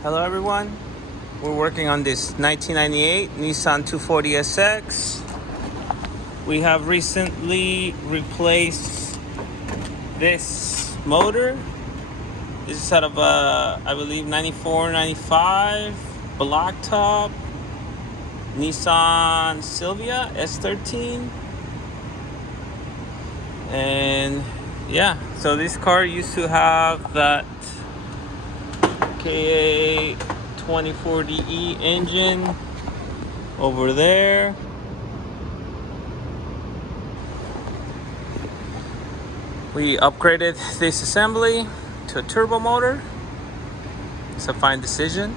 Hello everyone, we're working on this 1998 Nissan 240SX. We have recently replaced this motor. This is out of I believe 94, 95 block top Nissan Silvia S13. And yeah, so this car used to have that KA 2040E engine over there. We upgraded this assembly to a turbo motor. It's a fine decision.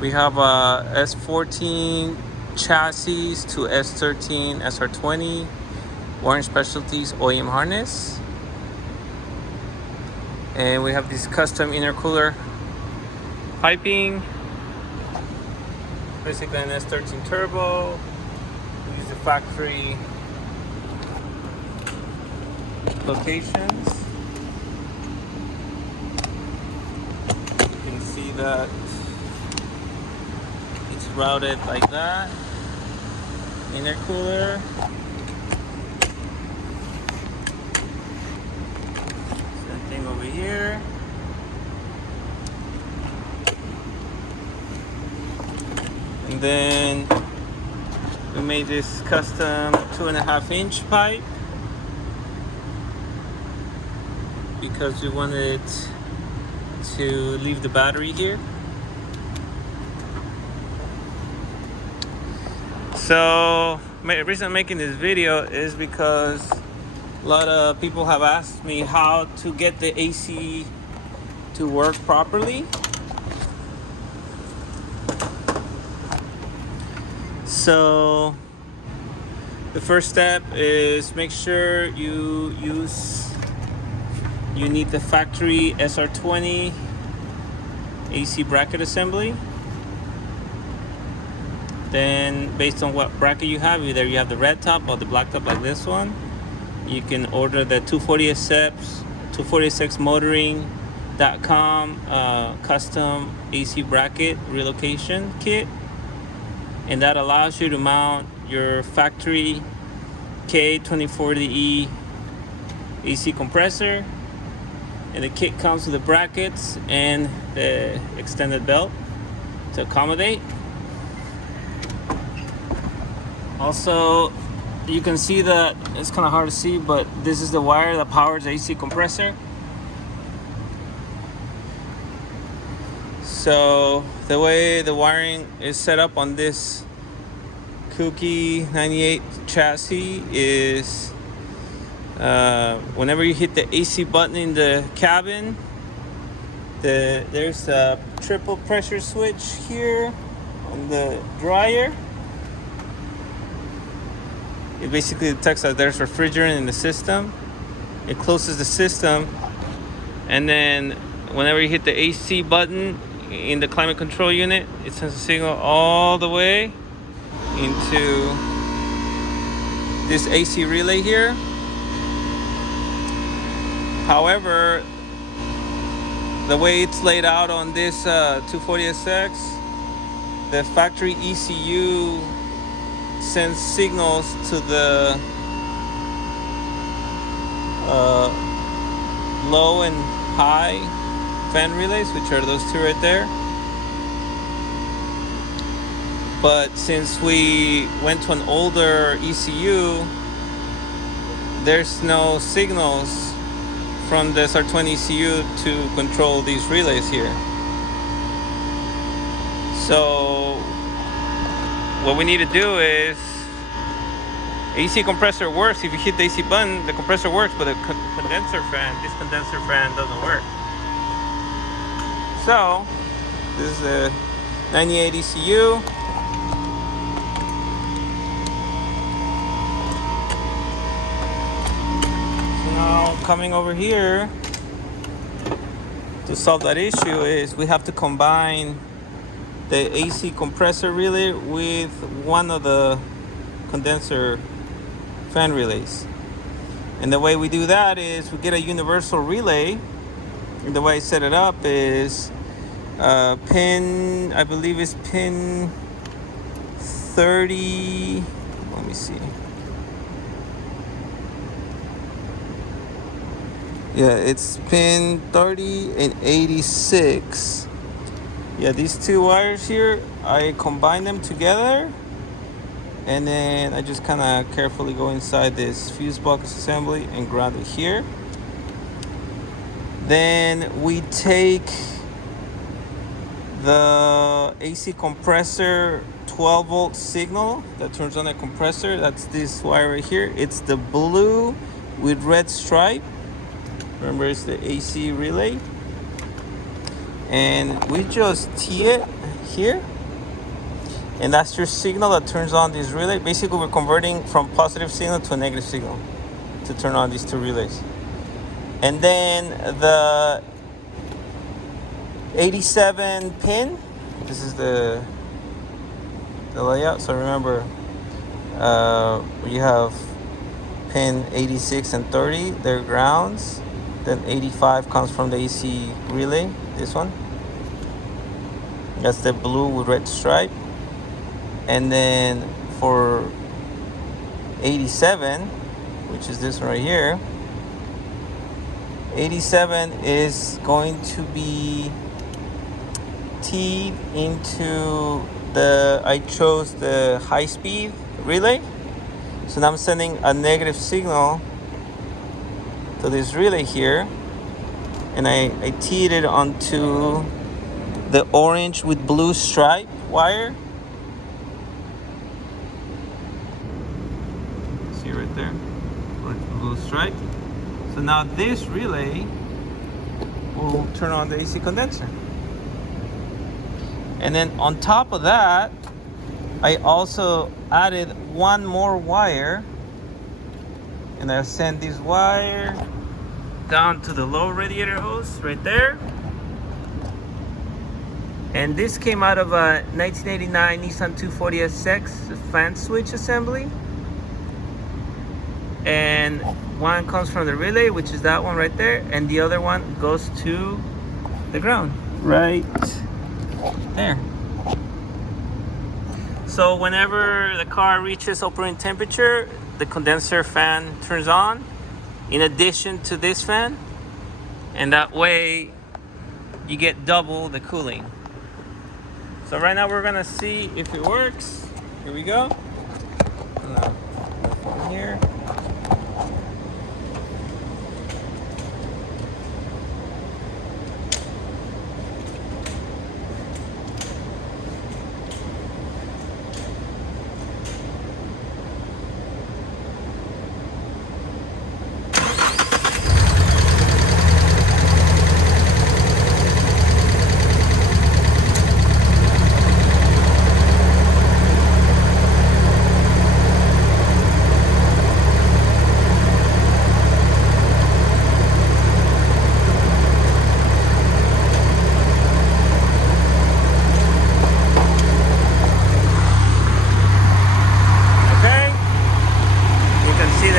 We have a S14 chassis to S13 SR20 Warren Specialties OEM harness. And we have this custom intercooler piping. Basically an S13 turbo. We use the factory locations. You can see that it's routed like that. Intercooler. Same thing over here. And then we made this custom 2.5-inch pipe because we wanted to leave the battery here. So the reason I'm making this video is because a lot of people have asked me how to get the AC to work properly. So the first step is make sure you need the factory SR20 AC bracket assembly. Then based on what bracket you have, either you have the red top or the black top like this one, you can order the 240SX motoring.com custom AC bracket relocation kit. And that allows you to mount your factory K2040E AC compressor. And the kit comes with the brackets and the extended belt to accommodate. Also, you can see that it's kind of hard to see, but this is the wire that powers the AC compressor. So the way the wiring is set up on this kouki 98 chassis is whenever you hit the AC button in the cabin, there's a triple pressure switch here on the dryer. It basically detects that there's refrigerant in the system. It closes the system, and then whenever you hit the AC button in the climate control unit, it sends a signal all the way into this AC relay here. However, the way it's laid out on this 240SX, the factory ECU sends signals to the low and high fan relays, which are those two right there. But since we went to an older ECU, there's no signals from the SR20 ECU to control these relays here. So what we need to do is, AC compressor works. If you hit the AC button, the compressor works, but the condenser fan, this condenser fan doesn't work. So this is the 98 ECU. So now coming over here to solve that issue is we have to combine the AC compressor relay with one of the condenser fan relays. And the way we do that is we get a universal relay the way I set it up is pin, I believe is pin 30. Let me see. Yeah, it's pin 30 and 86. Yeah, these two wires here, I combine them together, and then I just kind of carefully go inside this fuse box assembly and ground it here. Then we take the AC compressor 12 volt signal that turns on the compressor. That's this wire right here. It's the blue with red stripe. Remember, it's the AC relay. And we just tee it here. And that's your signal that turns on this relay. Basically, we're converting from positive signal to a negative signal to turn on these two relays. And then the 87 pin, this is the layout. So remember, you have pin 86 and 30, they're grounds. Then 85 comes from the AC relay, this one. That's the blue with red stripe. And then for 87, which is this one right here, 87 is going to be teed into I chose the high speed relay. So now I'm sending a negative signal to this relay here. And I teed it onto the orange with blue stripe wire. See right there, blue stripe. So now this relay will turn on the AC condenser. And then on top of that, I also added one more wire, and I send this wire down to the low radiator hose right there. And this came out of a 1989 Nissan 240 SX fan switch assembly. And one comes from the relay, which is that one right there, and the other one goes to the ground right there. So whenever the car reaches operating temperature, the condenser fan turns on in addition to this fan, and that way you get double the cooling. So right now we're gonna see if it works. Here we go. From here.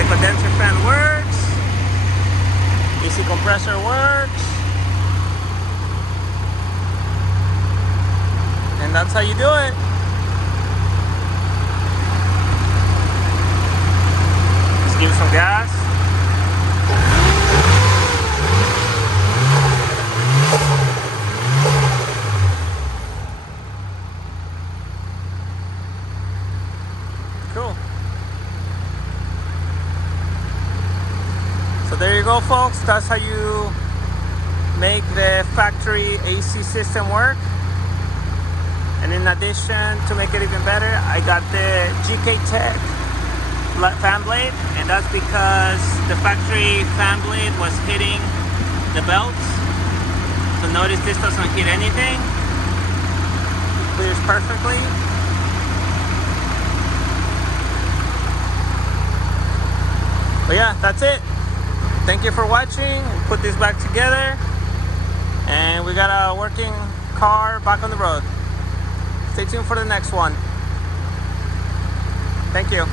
Condenser fan works, AC compressor works, and that's how you do it. Let's give it some gas. Cool. So there you go, folks. That's how you make the factory AC system work. And in addition, to make it even better, I got the GK Tech fan blade, and that's because the factory fan blade was hitting the belts. So notice this doesn't hit anything. It clears perfectly. But yeah, that's it. Thank you for watching. Put this back together, and we got a working car back on the road. Stay tuned for the next one. Thank you.